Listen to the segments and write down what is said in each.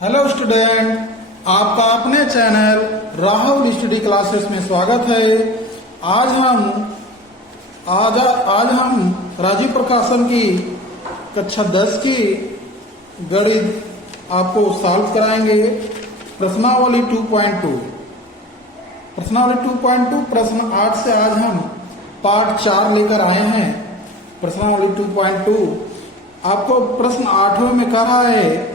Hello student, आपका अपने channel Rahul study classes में स्वागत है। आज हम राजीव प्रकाशन की कक्षा 10 की गणित आपको सॉल्व कराएंगे। प्रश्नावली 2.2 प्रश्न 8 से आज हम पार्ट 4 लेकर आए हैं। प्रश्नावली 2.2 आपको प्रश्न 8वें में कह रहा है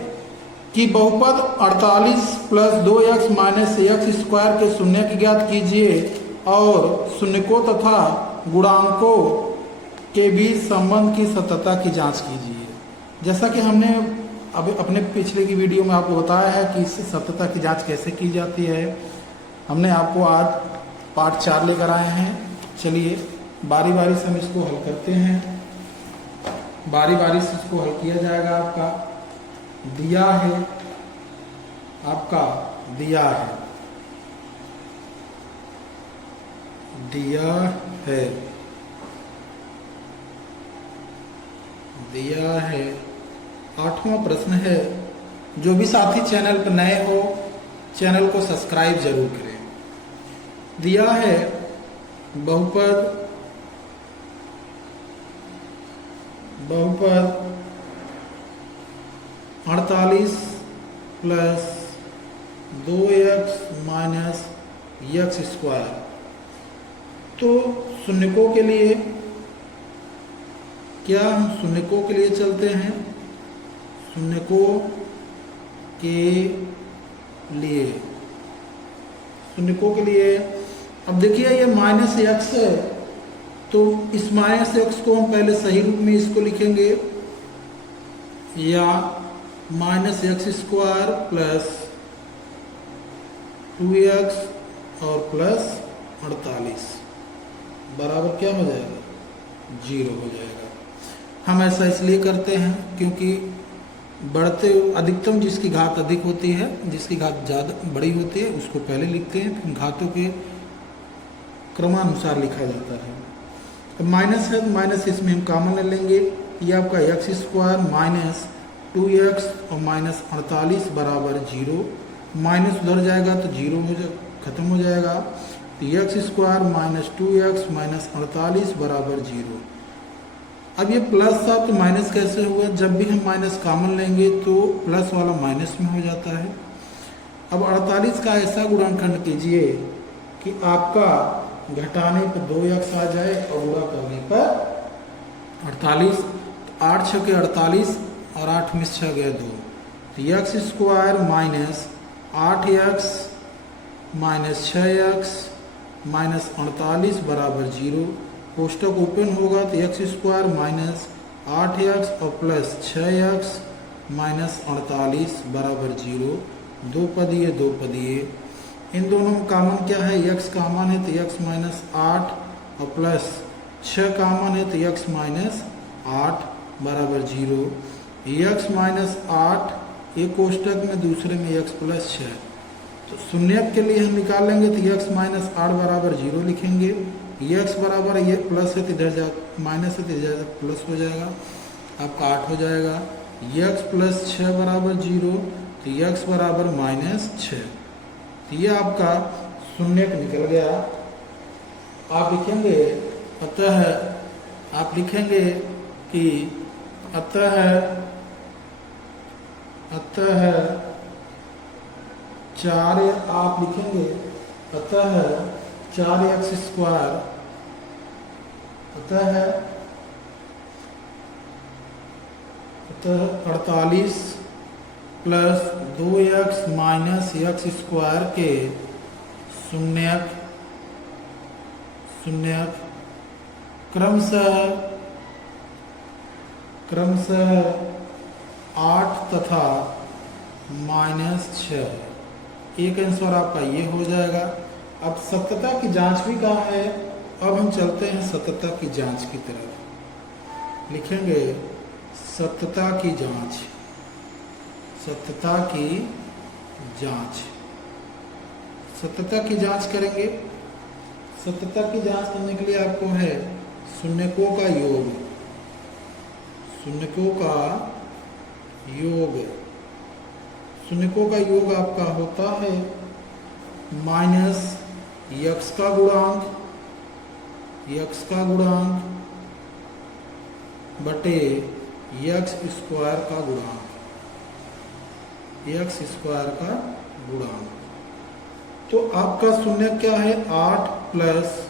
कि बहुपद 48 plus 2x minus x square के शून्य की ज्ञात कीजिए और शून्यकों तथा गुणांकों के बीच संबंध की सत्यता की जांच कीजिए। जैसा कि हमने अब अपने पिछले की वीडियो में आपको बताया है कि इस सत्यता की जांच कैसे की जाती है। हमने आपको आज पार्ट 4 लेकर आए हैं। चलिए बारी बारी से हम इसको हल करते हैं। बारी बारी से इसको हल किया जाएगा। आपका दिया है दिया है 8वां प्रश्न है। जो भी साथी चैनल पर नए हो चैनल को सब्सक्राइब जरूर करें। दिया है बहुपद 48 plus 2x minus x square. तो शून्यकों के लिए हम शून्यकों के लिए चलते हैं। शून्यकों के लिए अब देखिए ये माइनस एक्स है, तो इस माइनस एक्स को हम पहले सही रूप में इसको लिखेंगे, या minus x square plus 2x और प्लस 48 बराबर क्या हो जाएगा? 0 हो जाएगा। हम ऐसा इसलिए करते हैं क्योंकि बढ़ते अधिकतम जिसकी घात अधिक होती है, जिसकी घात ज़्यादा बड़ी होती है, उसको पहले लिखते हैं, फिर घातों के क्रमानुसार लिखा जाता है। अब माइनस है तो माइनस इसमें हम कॉमन ले लेंगे। ये आपका एक्स स्क्वायर माइनस 2x और माइनस 48 बराबर 0। माइनस उधर जाएगा तो 0 खत्म हो जाएगा। तो x square minus 2x minus 48 बराबर 0। अब ये प्लस था तो माइनस कैसे हुआ? जब भी हम माइनस कॉमन लेंगे तो प्लस वाला माइनस में हो जाता है। अब 48 का ऐसा गुणनखंड कीजिए कि आपका घटाने पर 2x आ जाए और गुणा करने पर 48। 8 6 के 48 और 8 में 6 गया 2। तो x square minus 8x minus 6x minus 48 बराबर 0। कोष्टक ओपन होगा तो एक्स स्क्वायर माइनस 8x और प्लस 6x माइनस 48 बराबर 0। दो पदीय इन दोनों में कॉमन क्या है? x कॉमन है तो x माइनस 8 और प्लस 6 कॉमन है तो x माइनस 8 बराबर 0। x माइनस 8 एक कोष्टक में, दूसरे में x प्लस 6। तो शून्य के लिए हम निकाल लेंगे तो x माइनस 8 बराबर 0 लिखेंगे। x बराबर ये प्लस है तो इधर जा माइनस है तो इधर प्लस हो जाएगा, आपका 8 हो जाएगा। x प्लस 6 बराबर 0 तो x बराबर माइनस 6। तो ये आपका शून्य निकल गया। आप लिखेंगे कि अतः 4x स्क्वायर अतः 48 plus 2x minus x square के शून्यक क्रमशः 8 तथा माइनस 6। एक आंसर आपका ये हो जाएगा। अब सत्यता की जांच भी कहा है। अब हम चलते हैं सत्यता की जांच की तरफ। लिखेंगे सत्यता की जांच करेंगे। सत्यता की जांच करने के लिए आपको है शून्यकों का योग शून्यकों का योग आपका होता है माइनस यक्स का गुणांक बटे यक्स स्क्वायर का गुणांक। तो आपका शून्य क्या है, 8 प्लस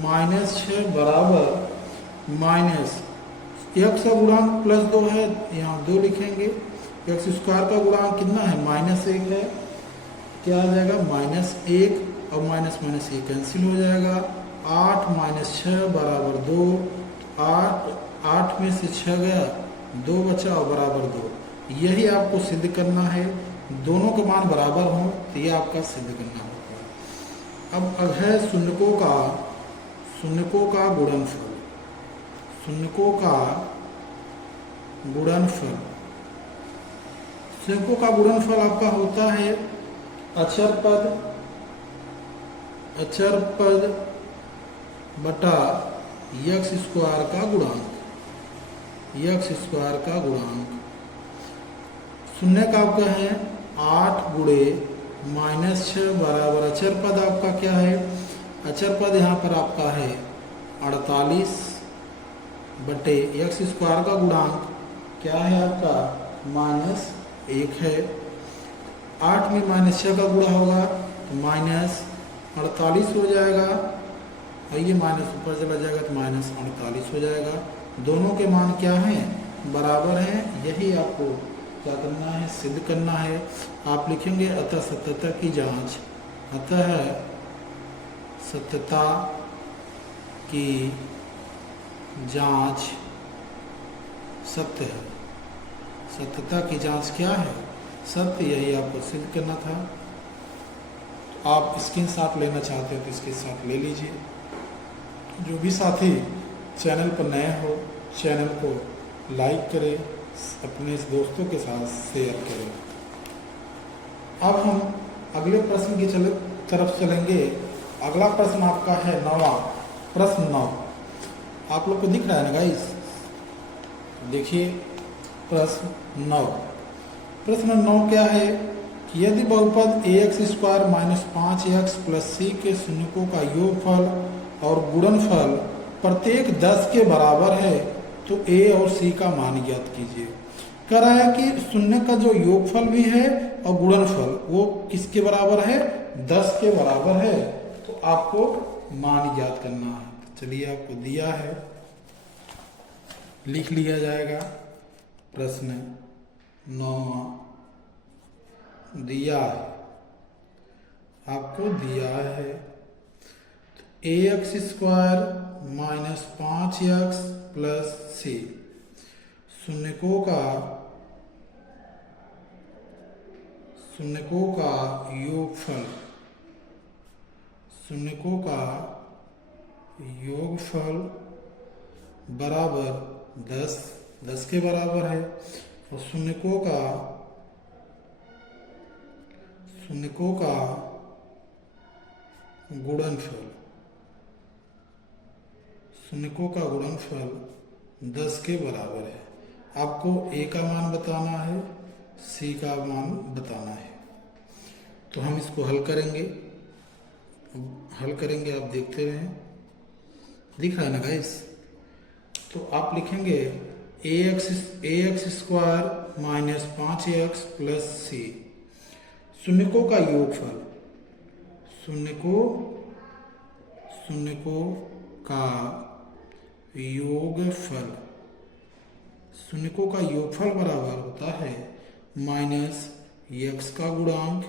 -6 बराबर माइनस यक्स का गुणांक प्लस 2 है, यहाँ 2 लिखेंगे। यक्स स्क्वायर का गुणांक कितना है, -1 है, क्या आ जाएगा -1 और माइनस माइनस ये कैंसिल हो जाएगा। 8 - 6 बराबर 2, 8 में से 6 गया, 2 बचा और बराबर 2। यही आपको सिद्ध करना है, दोनों के मान बराबर हों तो ये आपका सिद्ध करना होगा। अब है शून्यकों का गुणनफल। शून्यकों का गुणनफल आपका होता है अचर पद बटा यक्स स्क्वायर का गुणांक। शून्य का आपका है 8 गुणे -6 बराबर अचर पद आपका क्या है, अचर पद यहाँ पर आपका है 48 बटे यक्स स्क्वायर का गुणांक क्या है आपका -1 है। 8 में -6 का गुणा होगा तो -48 हो जाएगा, और ये माइनस ऊपर चला जाएगा तो -48 हो जाएगा। दोनों के मान क्या हैं, बराबर हैं। यही आपको क्या करना है, सिद्ध करना है। आप लिखेंगे अतः सत्यता की जांच, अतः सत्यता की जांच सत्य है। सत्यता की जांच क्या है, सत्य। यही आपको सिद्ध करना था। तो आप स्क्रीनशॉट लेना चाहते हो तो स्क्रीनशॉट ले लीजिए। जो भी साथी चैनल पर नए हो, चैनल को लाइक करें, अपने दोस्तों के साथ शेयर करें। अब हम अगले प्रश्न की तरफ चलेंगे। अगला प्रश्न आपका है 9वां प्रश्न 9। आप लोग को दिख रहा है ना गाइस, देखिए प्रश्न 9 क्या है कि यदि बहुपद ax² - 5x + c के शून्यकों का योगफल और गुणनफल प्रत्येक 10 के बराबर है तो a और c का मान ज्ञात कीजिए। कह रहा है कि शून्य का जो योगफल भी है और गुणनफल वो किसके बराबर है, 10 के बराबर है, तो आपको मान ज्ञात करना है। तो चलिए आपको दिया है, लिख लिया जाएगा। प्रश्न 9 दिया है, आपको दिया है ax² - 5x + c शून्यकों का योगफल बराबर 10 के बराबर है, और शून्यकों का गुणनफल 10 के बराबर है। आपको a का मान बताना है, c का मान बताना है। तो हम इसको हल करेंगे, आप देखते रहें। दिख रहा है ना गाइस। तो आप लिखेंगे ax² - 5x + c शून्यकों का योगफल। शून्यकों का योगफल बराबर होता है -x का गुणांक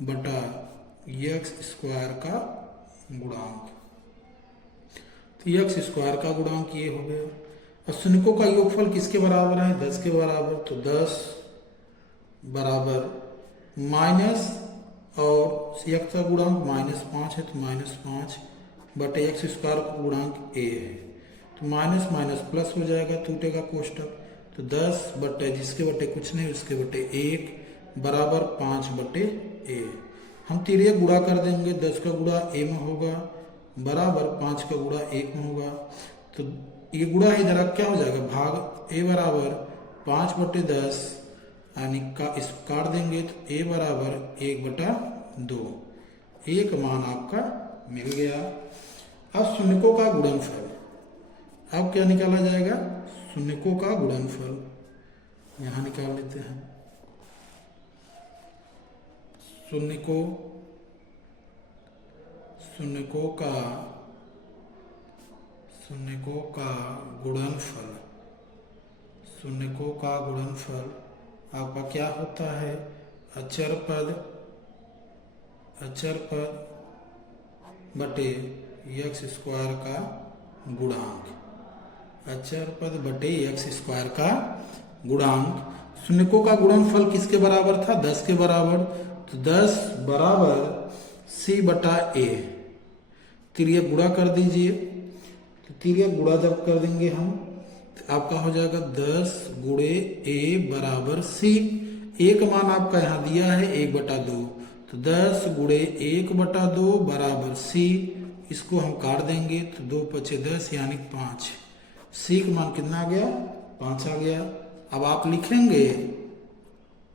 बटा यक्स स्क्वायर का गुणांक। तो यक्स स्क्वायर का गुणांक ये हो गया। और शून्यकों का योगफल किसके बराबर है, 10 के बराबर। तो 10 बराबर माइनस और यक्स का गुणांक -5 है तो -5 बटे यक्स स्क्वायर का गुणांक a है, तो माइनस माइनस प्लस हो जाएगा, टूटेगा कोष्टक। तो 10 बटे जिसके बटे कुछ नहीं उसके बटे 1 बराबर 5 बटे a। हम तिरिया गुणा कर देंगे, 10 का गुणा a में होगा बराबर 5 का गुणा 1 में होगा। तो ये गुणा है जरा क्या हो जाएगा भाग ए बराबर 5/10 यानी का इस काट देंगे तो ए बराबर 1/2 एक मान आपका मिल गया। अब शून्यकों का गुणनफल अब क्या निकाला जाएगा शून्यकों का गुणनफल यहां निकाल लेते हैं। शून्यकों का गुणनफल आपका क्या होता है अचर पद बटे एक्स स्क्वायर का गुणांक अचर पद बटे एक्स स्क्वायर का गुणांक। शून्यकों का गुणनफल किसके बराबर था 10 के बराबर, तो 10 बराबर c/a तिर्यक गुणा कर दीजिए। तो तिर्यक गुणा जब कर देंगे हम तो आपका हो जाएगा 10 गुणे a बराबर c। एक मान आपका यहाँ दिया है 1/2 तो 10 गुणे 1/2 बराबर c। इसको हम काट देंगे तो 2 × 5 = 10 यानी 5। c का मान कितना आ गया 5 आ गया। अब आप लिखेंगे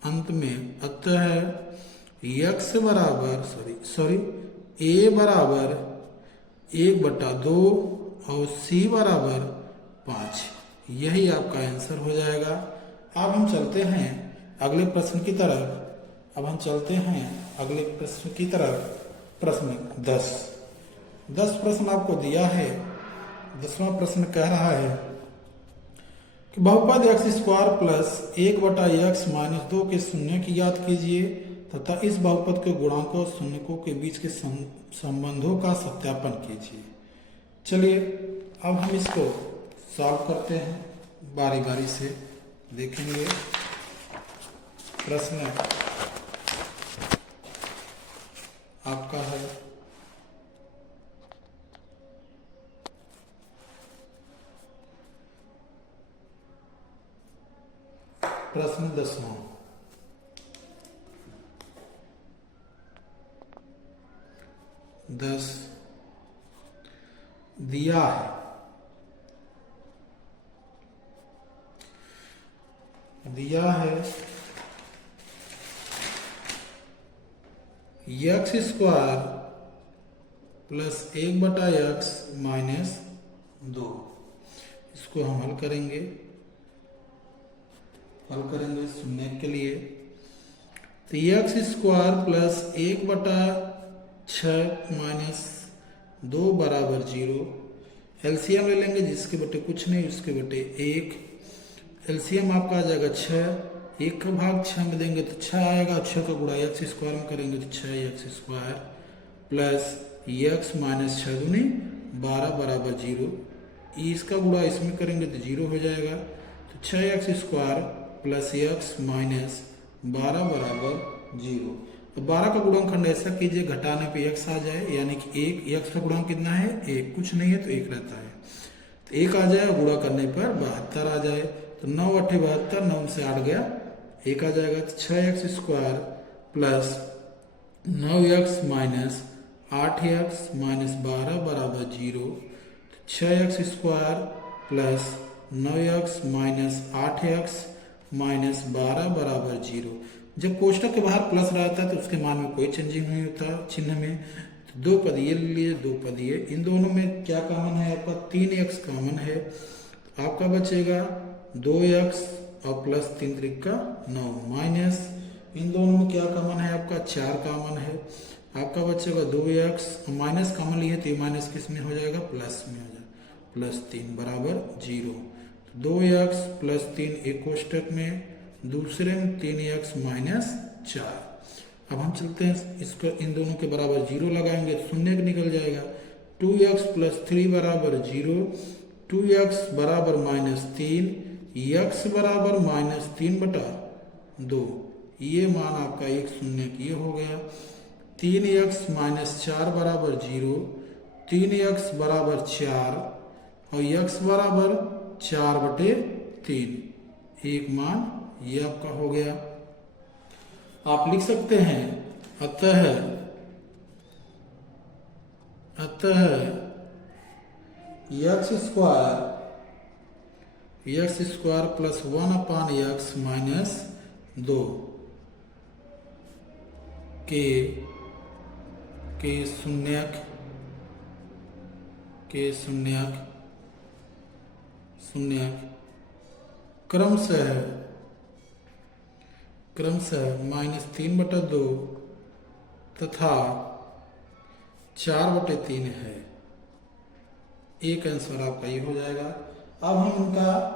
अंत में अतः x बराबर a बराबर 1/2 और c बराबर 5। यही आपका आंसर हो जाएगा। अब हम चलते हैं अगले प्रश्न की तरफ। प्रश्न 10 प्रश्न आपको दिया है। 10वां प्रश्न कह रहा है कि बहुपद x² प्लस 1/x माइनस 2 के शून्य की याद कीजिए तथा इस बहुपद के गुणांकों और शून्यकों के बीच के संबंधों का सत्यापन कीजिए। चलिए अब हम इसको सॉल्व करते हैं, बारी बारी से देखेंगे। प्रश्न आपका है प्रश्न 10वां। दिया है x² प्लस 1/x माइनस 2। इसको हम हल करेंगे शून्य के लिए। तो x² प्लस 1/6 माइनस 2 बराबर 0। एलसीएम ले लेंगे जिसके बटे कुछ नहीं उसके बटे 1। एलसीएम आपका आ जाएगा 6। 1 का भाग 6 में देंगे तो 6 आएगा। 6 का गुणा x² में करेंगे तो 6x² प्लस x माइनस 6 दूनी 12 बराबर 0। इसका गुणा इसमें करेंगे तो 0 हो जाएगा। तो 6x² प्लस x माइनस 12 बराबर 0। तो 12 का गुणनखंड ऐसा कीजिए घटाने पे x आ जाए यानी कि 1। x का गुणा कितना है 1, कुछ नहीं है तो 1 रहता है तो 1 आ जाए। गुणा करने पर 72 आ जाए तो 9 × 8 = 72, 9 से 8 गया 1 आ जाएगा। तो 6x² plus 9x minus 8x minus 12 बराबर 0। 6x² plus 9x minus 8x minus 12 बराबर 0। जब कोष्टक के बाहर प्लस रहता है तो उसके मान में कोई चेंजिंग नहीं होता चिन्ह में। तो 2 पद ये ले लिए 2 पद ये, इन दोनों में क्या कॉमन है आपका 3x कॉमन है। तो आपका बचेगा 2x और प्लस 3 × 9 माइनस इन दोनों में क्या कॉमन है आपका 4 कॉमन है। आपका बचेगा 2x माइनस कॉमन लिए तो ये माइनस किस में हो जाएगा प्लस में हो जाएगा प्लस 3 बराबर 0। 2x प्लस 3 एक कोष्टक में, दूसरे में 3x माइनस 4। अब हम चलते हैं इसको इन दोनों के बराबर 0 लगाएंगे तो शून्य निकल जाएगा। 2x प्लस 3 बराबर 0, 2x बराबर -3, x बराबर -3/2। ये मान आपका 1 शून्य ये हो गया। 3x माइनस 4 बराबर 0, 3x बराबर 4 और x बराबर 4/3। एक मान ये आपका हो गया। आप लिख सकते हैं अतः x² x square plus 1/x minus 2 के शून्यक क्रमशः -3/2 तथा 4/3 है। एक आंसर आपका ये हो जाएगा। अब हम उनका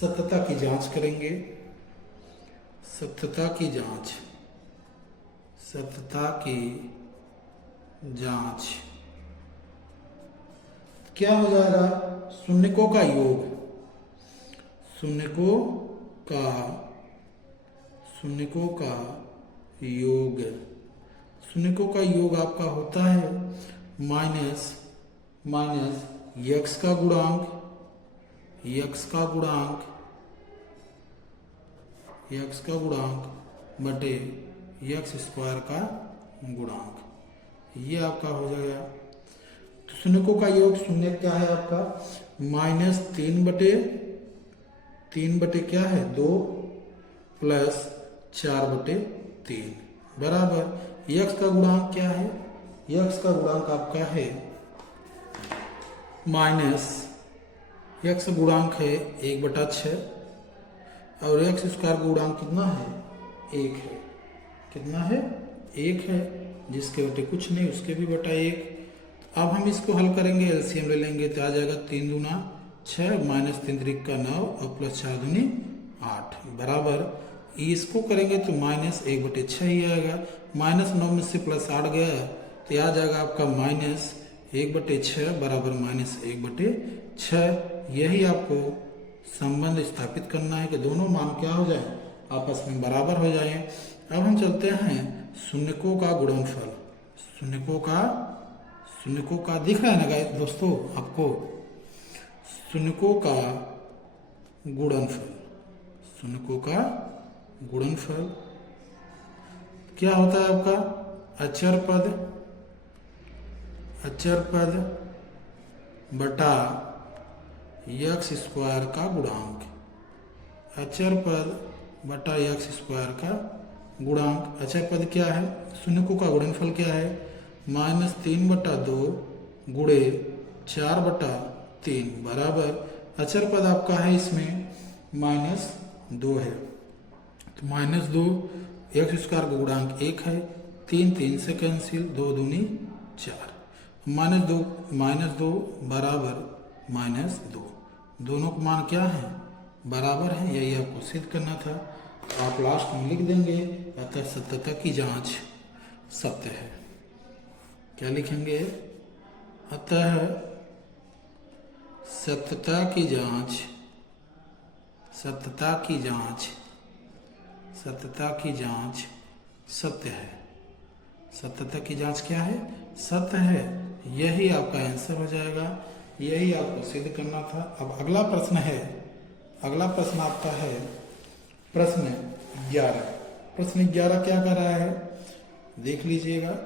सत्यता की जांच करेंगे। सत्यता की जांच क्या हो जाएगा? शून्यकों का योग, शून्यकों का योग आपका होता है माइनस यक्स का गुणांक बटे यक्स स्क्वायर का गुणांक, ये आपका हो जाएगा। तो शून्यकों का योग, शून्य क्या है आपका? -3 बटे क्या है? 2 प्लस 4/3 बराबर यक्स का गुणांक क्या है? यक्स का गुणांक आपका है यक्स गुणांक है 1/6 और यक्स स्क्वायर गुणांक कितना है? 1 है। कितना है? 1 है। जिसके बटे कुछ नहीं उसके भी बटा 1। अब हम इसको हल करेंगे, एलसीएम ले लेंगे तो आ जाएगा 3 दूना 6 -3 त्रिक का 9 और प्लस 4 दूनी 8 बराबर इसको करेंगे तो -1/6 ही आएगा। -9 में से +8 गया तो आ जाएगा आपका -1/6 बराबर -1/6। यही आपको संबंध स्थापित करना है कि दोनों मान क्या हो जाए? आपस में बराबर हो जाए। अब हम चलते हैं शून्यकों का गुणनफल। शून्यकों का दिख रहा है ना गाइस दोस्तों आपको? शून्यकों का गुणनफल क्या होता है आपका? अचर पद बटा यक्स स्क्वायर का गुणांक। अचर पद बटा यक्स स्क्वायर का गुणांक। अचर पद क्या है? शून्यकों का गुणनफल क्या है? -3/2 गुणे 4/3 बराबर अचर पद आपका है इसमें -2 है। तो -2 एक्स स्क्वायर का गुणांक 1 है, 3 से कैंसिल, 2 दूनी 4, -2 बराबर -2। दोनों का मान क्या है? बराबर है। यही आपको सिद्ध करना था। तो आप लास्ट में लिख देंगे अतः सत्यता की जांच सत्य है। क्या लिखेंगे? अतः सत्यता की जांच सत्य है। सत्यता की जांच क्या है? सत्य है। यही आपका आंसर हो जाएगा। यही आपको सिद्ध करना था। अब अगला प्रश्न आपका है प्रश्न 11। प्रश्न 11 क्या कर रहा है? देख लीजिएगा।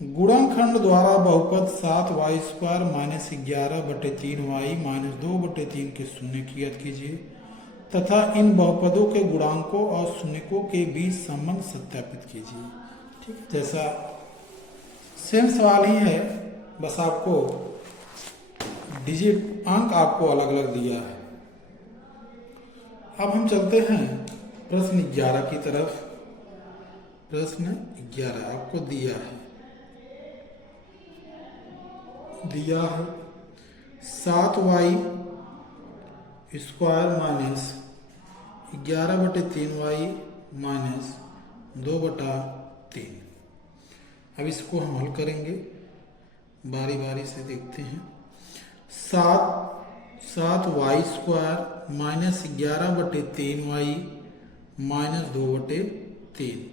गुणनखंड द्वारा बहुपद 7y² -11/3y -2/3 के शून्य की ज्ञात कीजिए तथा इन बहुपदों के गुणांकों और शून्यकों के बीच संबंध सत्यापित कीजिए। ठीक है, जैसा सेम सवाल ही है, बस आपको डिजिट अंक आपको अलग अलग दिया है। अब हम चलते हैं प्रश्न 11 की तरफ। प्रश्न 11 आपको दिया है 7y² -11/3y -2/3। अब इसको हम हल करेंगे, बारी बारी से देखते हैं। 7y² -11/3y -2/3।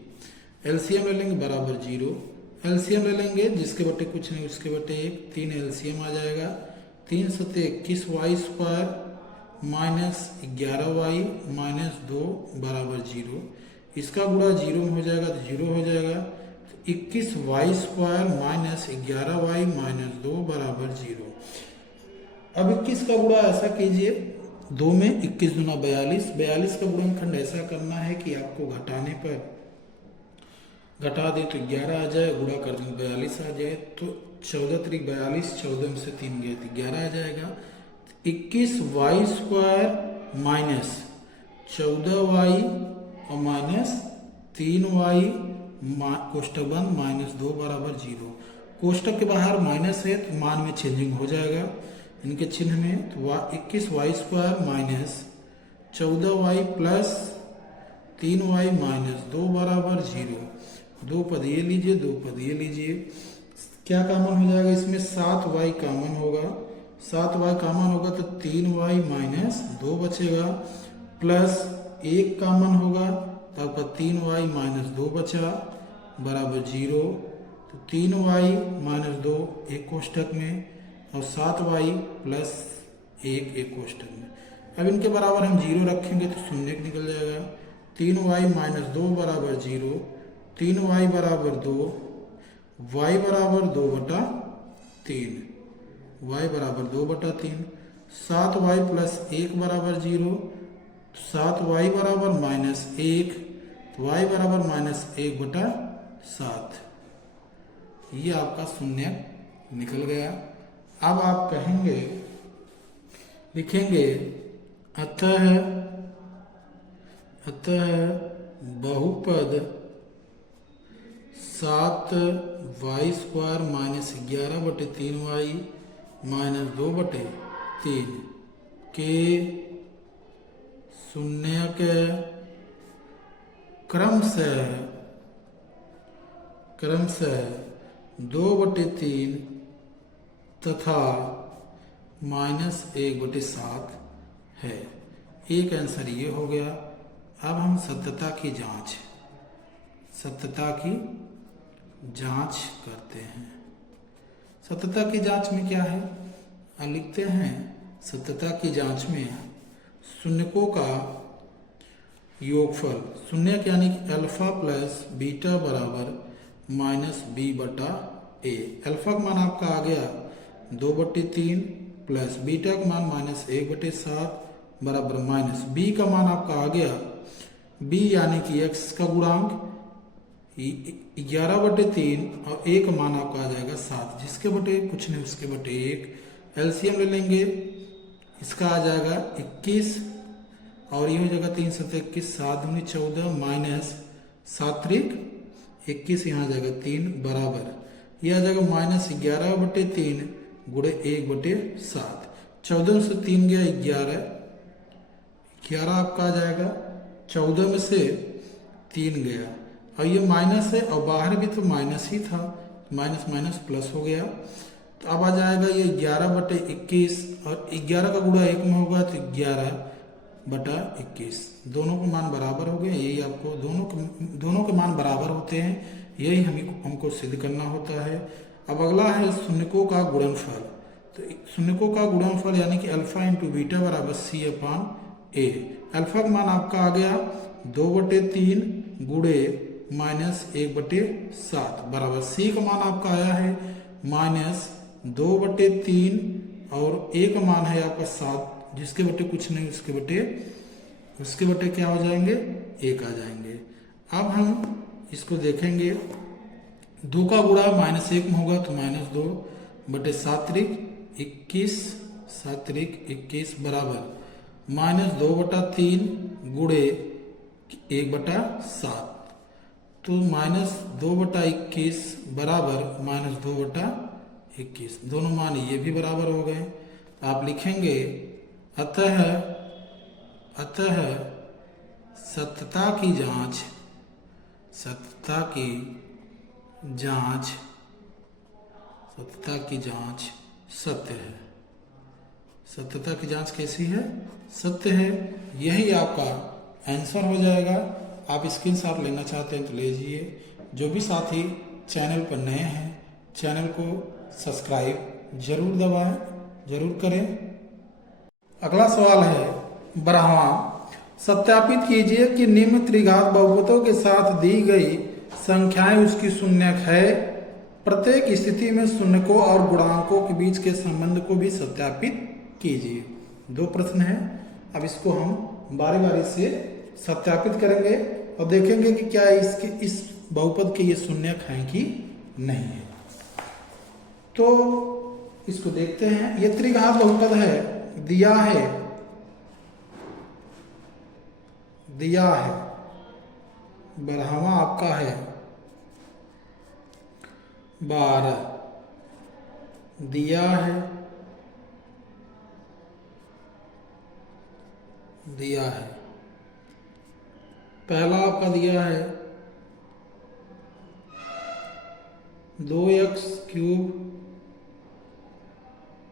एलसीएम ले लेंगे बराबर 0। एलसीएम ले लेंगे जिसके बटे कुछ नहीं उसके बटे 1, 3 एलसीएम आ जाएगा। 3 × 21y² -11y -2 बराबर 0। इसका गुणा 0 में हो जाएगा तो 0 हो जाएगा। तो 21y² -11y -2 बराबर 0। अब 21 का गुणा ऐसा कीजिए, 2 में 21 दूना 42, 42 का गुणनखंड ऐसा करना है कि आपको घटाने पर घटा दें तो 11 आ जाए, गुणा कर दें 42 आ जाए, तो 14 त्रिक 42, 14 में से 3 गए तो 11 आ जाएगा। 21y² माइनस 14y और माइनस 3y कोष्टक बंद -2 बराबर 0। कोष्टक के बाहर माइनस है तो मान में चेंजिंग हो जाएगा इनके चिन्ह में, तो 21y² minus 14y plus 3y minus 2 बराबर 0। 2 पद ये लीजिए, 2 पद ये लीजिए, क्या कॉमन हो जाएगा इसमें? 7y कॉमन होगा, 7y कॉमन होगा तो 3y माइनस 2 बचेगा, प्लस 1 कॉमन होगा तो आपका 3y माइनस 2 बचा बराबर 0। तो 3y माइनस 2 एक कोष्टक में और 7y प्लस 1 एक कोष्टक में। अब इनके बराबर हम 0 रखेंगे तो शून्य निकल जाएगा। 3y माइनस 2 बराबर 0, 3y बराबर 2, y बराबर 2/3, y बराबर 2/3। 7y प्लस 1 बराबर 0, 7y बराबर -1, y बराबर -1/7। ये आपका शून्य निकल गया। अब आप कहेंगे, लिखेंगे अतः बहुपद 7y² माइनस 11/3y माइनस 2/3 के शून्य के क्रमशः 2/3 तथा -1/7 है। एक आंसर ये हो गया। अब हम सत्यता की जांच करते हैं। सत्यता की जांच में क्या है? लिखते हैं सत्यता की जांच में शून्यकों का योगफल, शून्यक यानी कि अल्फा प्लस बीटा बराबर -b/a। अल्फा का मान आपका आ गया 2/3 प्लस बीटा का मान -1/7 बराबर माइनस बी का मान आपका आ गया, b यानी कि x का गुणांक 11/3 और a का मान आपका आ जाएगा 7, जिसके बटे कुछ नहीं उसके बटे 1। एलसीएम ले लेंगे, इसका आ जाएगा 21 और ये हो जाएगा 3 × 21, 7 × 14 माइनस 7 × 21, यहाँ आ जाएगा 3 बराबर ये आ जाएगा -11/3 गुणे 1/7। 14 से 3 गया 11 आपका आ जाएगा, 14 में से 3 गया और ये माइनस है और बाहर भी तो माइनस ही था, माइनस माइनस प्लस हो गया। तो अब आ जाएगा ये 11/21 और 11 का गुणा 1 में होगा तो 11/21, दोनों के मान बराबर हो गए। यही आपको दोनों के मान बराबर होते हैं, यही हमको सिद्ध करना होता है। अब अगला है शून्यकों का गुणनफल। तो शून्यकों का गुणनफल यानी कि अल्फा इंटू बीटा बराबर c/a। अल्फा का मान आपका आ गया 2/3 गुणे -1/7 बराबर c का मान आपका आया है -2/3 और a का मान है आपका 7, जिसके बटे कुछ नहीं उसके बटे क्या हो जाएंगे? 1 आ जाएंगे। अब हम इसको देखेंगे, 2 का गुणा -1 में होगा तो -2/7 × 21 बराबर -2/3 गुणे 1/7, तो -2/21 बराबर -2/21, दोनों मान ये भी बराबर हो गए। आप लिखेंगे अतः सत्यता की जांच सत्य है। सत्यता की जांच कैसी है? सत्य है। यही आपका आंसर हो जाएगा। आप स्क्रीनशॉट लेना चाहते हैं तो लीजिए। जो भी साथी चैनल पर नए हैं, चैनल को सब्सक्राइब जरूर दबाएं, जरूर करें। अगला सवाल है 12वां, सत्यापित कीजिए कि निम्न त्रिघात बहुपदों के साथ दी गई संख्याएं उसकी शून्यक है। प्रत्येक स्थिति में शून्यकों और गुणांकों के बीच के संबंध को भी सत्यापित कीजिए। 2 प्रश्न है, अब इसको हम बारी बारी से सत्यापित करेंगे और देखेंगे कि क्या इसके इस बहुपद के ये शून्यक हैं कि नहीं है। तो इसको देखते हैं। ये त्रिघात बहुपद है, दिया है बढ़ावा आपका है 12, दिया है पहला आपका दिया है 2x³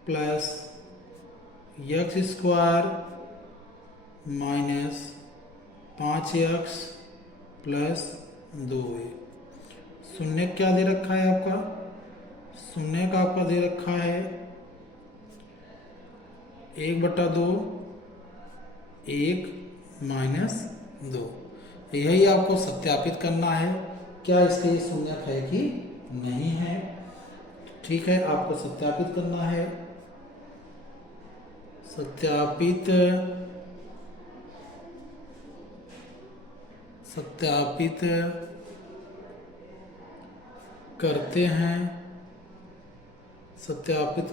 plus x² minus 5x plus 2y। शून्य क्या दे रखा है आपका? शून्य का आपका दे रखा है 1/2 1 माइनस 2। यही आपको सत्यापित करना है क्या इसके ये शून्यक है कि नहीं है। ठीक है, आपको सत्यापित करना है। सत्यापित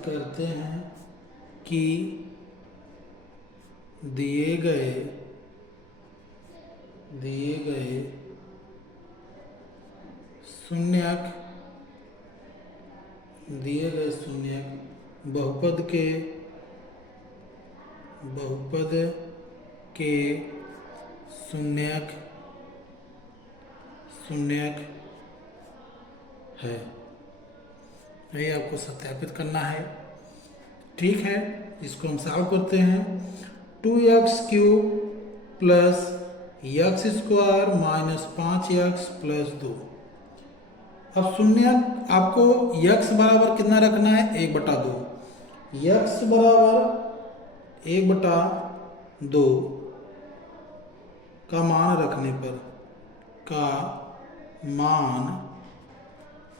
करते हैं कि दिए गए शून्यक बहुपद के शून्यक है। यही आपको सत्यापित करना है। ठीक है, इसको हम सॉल्व करते हैं। 2x³ plus x² minus 5x plus 2। अब शून्य आपको x बराबर कितना रखना है? 1/2। x बराबर 1/2 का मान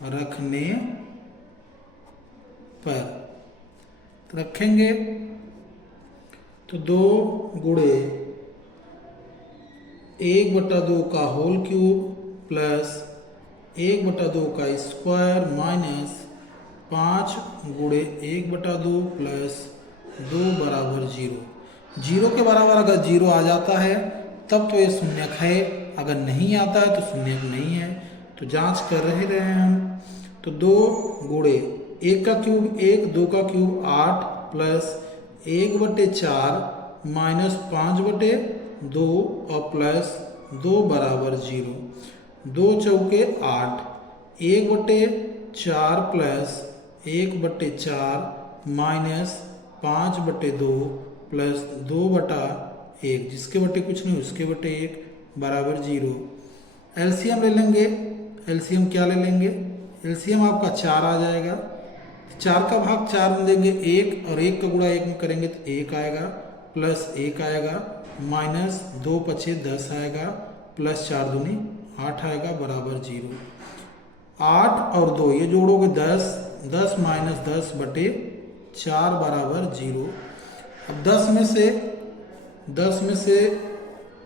रखने पर रखेंगे तो 2 गुणे 1/2 का होल क्यूब प्लस 1/2 का स्क्वायर माइनस 5 गुणे 1/2 प्लस 2 बराबर 0। 0 के बराबर अगर 0 आ जाता है तब तो ये शून्यक है, अगर नहीं आता है तो शून्यक नहीं है। तो जांच कर रहे हैं हम। तो 2 गुणे 1 का क्यूब 1, 2 का क्यूब 8 प्लस 1/4 माइनस 5/2 और प्लस 2 बराबर 0। 2 चौके 8, 1/4 प्लस 1/4 माइनस 5/2 प्लस 2/1, जिसके बटे कुछ नहीं उसके बटे 1 बराबर 0। एलसीएम ले लेंगे। एलसीएम क्या ले लेंगे? एलसीएम आपका 4 आ जाएगा। 4 का भाग 4 में देंगे 1 और 1 का गुणा 1 में करेंगे तो 1 आएगा प्लस 1 आएगा माइनस 2 × 10 आएगा प्लस 4 दूनी 8 आएगा बराबर 0। 8 और 2 ये जोड़ोगे 10, 10 माइनस 10/4 बराबर 0। अब 10 में से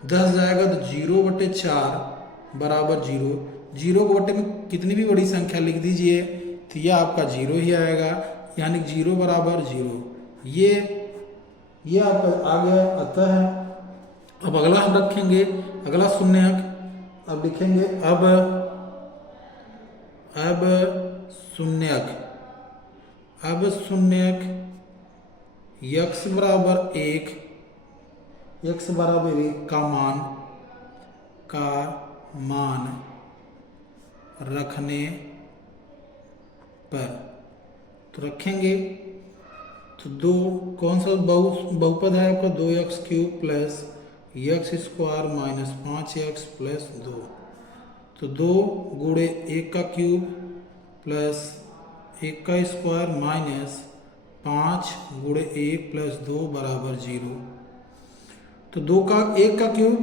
10 जाएगा तो 0/4 बराबर 0। 0 के बटे में कितनी भी बड़ी संख्या लिख दीजिए तो यह आपका 0 ही आएगा, यानी 0 बराबर 0। ये आपका आ गया। अतः अब अगला हम रखेंगे, अगला शून्यक अब लिखेंगे। अब शून्यक x बराबर 1 का मान रखने पर तो रखेंगे। तो 2 कौन सा बहुपद है आपका? 2x³ plus x² minus 5x plus 2। तो 2 गुणे 1 का क्यूब प्लस 1 का स्क्वायर माइनस 5 गुणे 1 प्लस 2 बराबर 0। तो 1 का क्यूब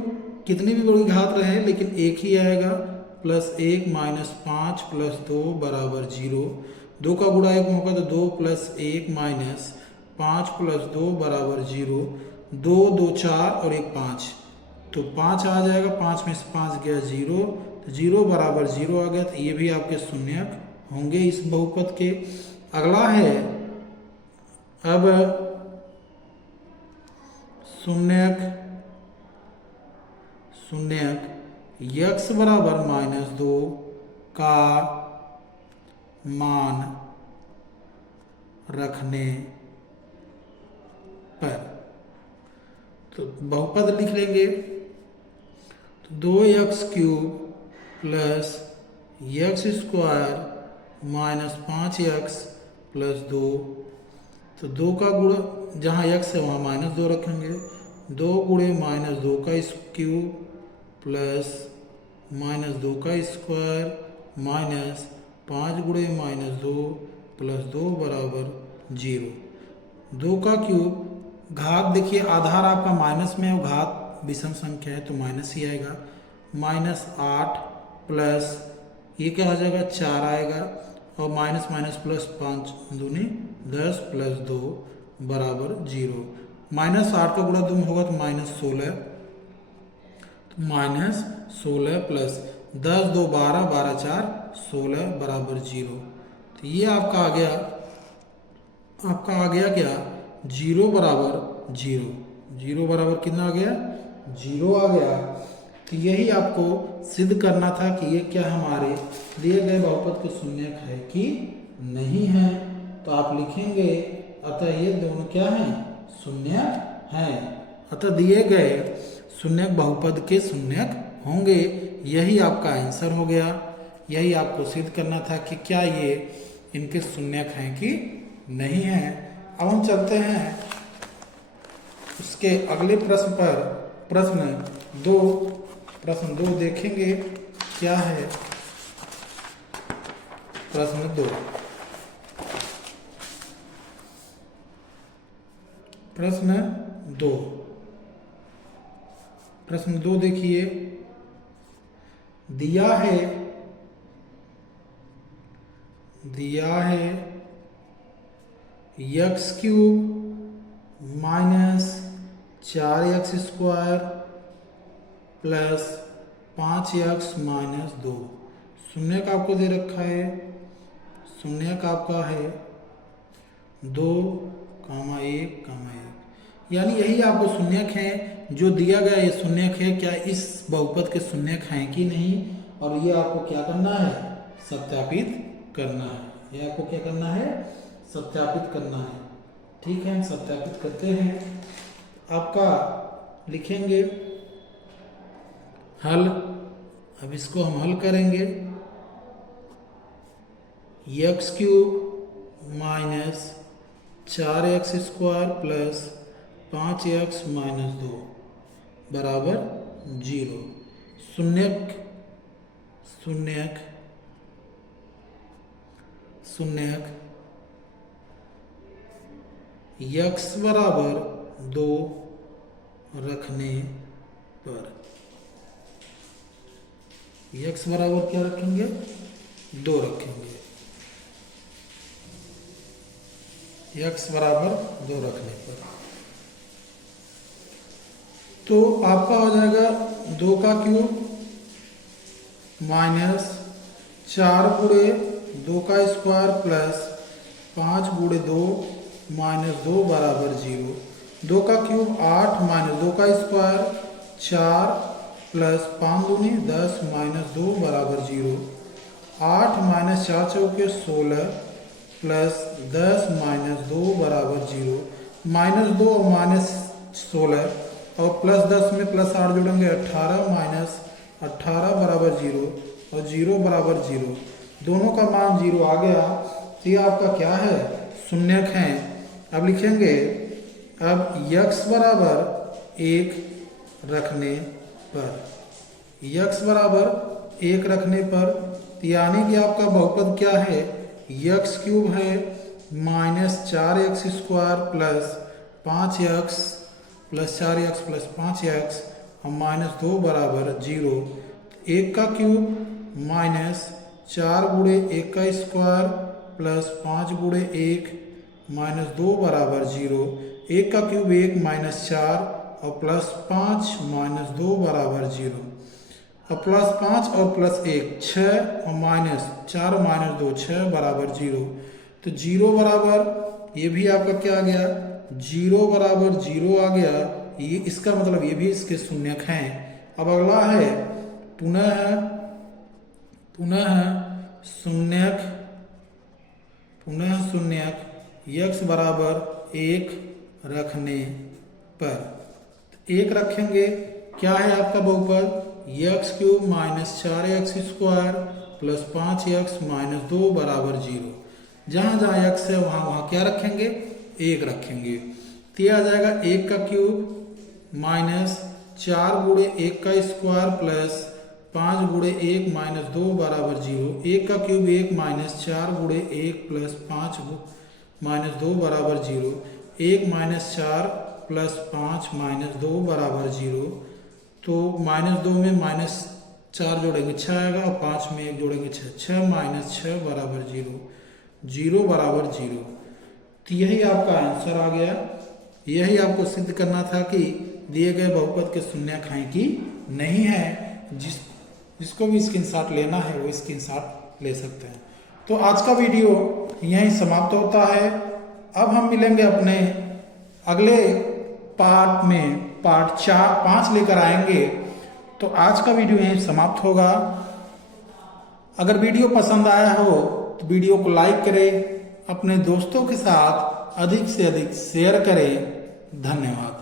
कितनी भी बड़ी घात रहे लेकिन 1 ही आएगा प्लस 1 माइनस 5 प्लस 2 बराबर 0। 2 का गुणा 1 होगा तो 2 प्लस 1 माइनस 5 प्लस 2 बराबर 0, 2 2 4 और 1 5, तो 5 आ जाएगा, 5 में से 5 गया 0, तो 0 बराबर 0 आ गया, तो ये भी आपके शून्यक होंगे इस बहुपद के। अगला है अब शून्यक x बराबर -2 का मान रखने पर, तो बहुपद लिख लेंगे, तो 2x³ plus x² minus 5x plus 2, तो 2 का गुणा, जहाँ x है वहाँ -2 रखेंगे, 2 गुणे -2 का क्यूब प्लस -2 का स्क्वायर माइनस 5 गुणे -2 प्लस 2 बराबर 0। 2 का क्यूब, घात देखिए आधार आपका माइनस में और घात विषम संख्या है तो माइनस ही आएगा, -8 प्लस ये क्या हो जाएगा 4 आएगा, और माइनस माइनस प्लस 5 दूनी 10 प्लस 2 बराबर 0। -8 का गुणा 2 होगा तो -16, तो -16 प्लस 10 2 12, 12 4 16 बराबर 0। तो ये आपका आ गया क्या 0 बराबर 0। 0 बराबर कितना आ गया 0 आ गया। तो यही आपको सिद्ध करना था कि ये क्या हमारे दिए गए बहुपद के शून्यक है कि नहीं है। तो आप लिखेंगे अतः ये दोनों क्या हैं शून्यक हैं, अतः दिए गए शून्यक बहुपद के शून्यक होंगे। यही आपका आंसर हो गया। यही आपको सिद्ध करना था कि क्या ये इनके शून्यक हैं कि नहीं है। अब हम चलते हैं उसके अगले प्रश्न पर। प्रश्न दो देखेंगे क्या है। प्रश्न दो देखिए, दिया है x³ minus 4x² plus 5x minus 2। शून्यक आपको दे रखा है, शून्यक आपका है 2, 1, 1, यानी यही आपको शून्यक है जो दिया गया ये शून्यक है। क्या इस बहुपद के शून्यक हैं कि नहीं, और ये आपको क्या करना है सत्यापित करना है। ये आपको क्या करना है सत्यापित करना है। ठीक है, हम सत्यापित करते हैं। आपका लिखेंगे हल। अब इसको हम हल करेंगे। x³ minus 4x² plus 5x minus 2 बराबर 0। शून्यक x बराबर 2 रखने पर, x बराबर क्या रखेंगे 2 रखेंगे। x बराबर 2 रखने पर तो आपका हो जाएगा 2 का क्यूब माइनस 4 गुणे 2 का स्क्वायर प्लस 5 गुणे 2 माइनस 2 बराबर 0। 2 का क्यूब 8 माइनस 2 का स्क्वायर 4 प्लस 5 दूनी 10 माइनस 2 बराबर 0। 8 माइनस 4 चौके 16 प्लस 10 माइनस 2 बराबर 0। -2 और -16 और प्लस 10 में प्लस 8 जोड़ेंगे 18 माइनस 18 बराबर 0 और 0 बराबर 0। दोनों का मान 0 आ गया। तो ये आपका क्या है शून्यक है। अब लिखेंगे अब x बराबर 1 रखने पर, x बराबर 1 रखने पर यानी कि आपका बहुपद क्या है x³ है minus 4x² plus 5x plus 4x plus 5x और माइनस 2 बराबर 0। 1 का क्यूब माइनस 4 गुणे 1 का स्क्वायर प्लस 5 गुणे 1 -2 बराबर 0, 1 का क्यूब 1 -4 और +5 -2 बराबर 0, और +5 और +1 6 और -4 -2 6 बराबर 0। तो 0 बराबर ये भी आपका क्या आ गया, 0 बराबर 0 आ गया। ये इसका मतलब ये भी इसके शून्यक हैं। अब अगला है पुनः शून्यक x बराबर 1 रखने पर। 1 रखेंगे, क्या है आपका बहुपद, x³ -4x² + 5x -2 बराबर 0। जहाँ जहाँ x है वहाँ वहाँ क्या रखेंगे, 1 रखेंगे। तो यह आ जाएगा 1 का क्यूब -4 गुणे 1 का स्क्वायर प्लस 5 गुणे 1 -2 बराबर 0। 1 का क्यूब 1 -4 गुणे 1 प्लस 5 -2 बराबर 0। 1 -4 प्लस 5 -2 बराबर 0। तो -2 में -4 जोड़ेंगे 6 आएगा, और 5 में 1 जोड़ेंगे 6, 6 - 6 बराबर 0, 0 बराबर 0। तो यही आपका आंसर आ गया। यही आपको सिद्ध करना था कि दिए गए बहुपद के शून्यक हैं कि नहीं है। जिसको भी स्क्रीनशॉट लेना है वो स्क्रीनशॉट ले सकते हैं। तो आज का वीडियो यहीं समाप्त होता है। अब हम मिलेंगे अपने अगले पार्ट में, पार्ट 5 लेकर आएंगे। तो आज का वीडियो यहीं समाप्त होगा। अगर वीडियो पसंद आया हो तो वीडियो को लाइक करें, अपने दोस्तों के साथ अधिक से अधिक शेयर करें। धन्यवाद।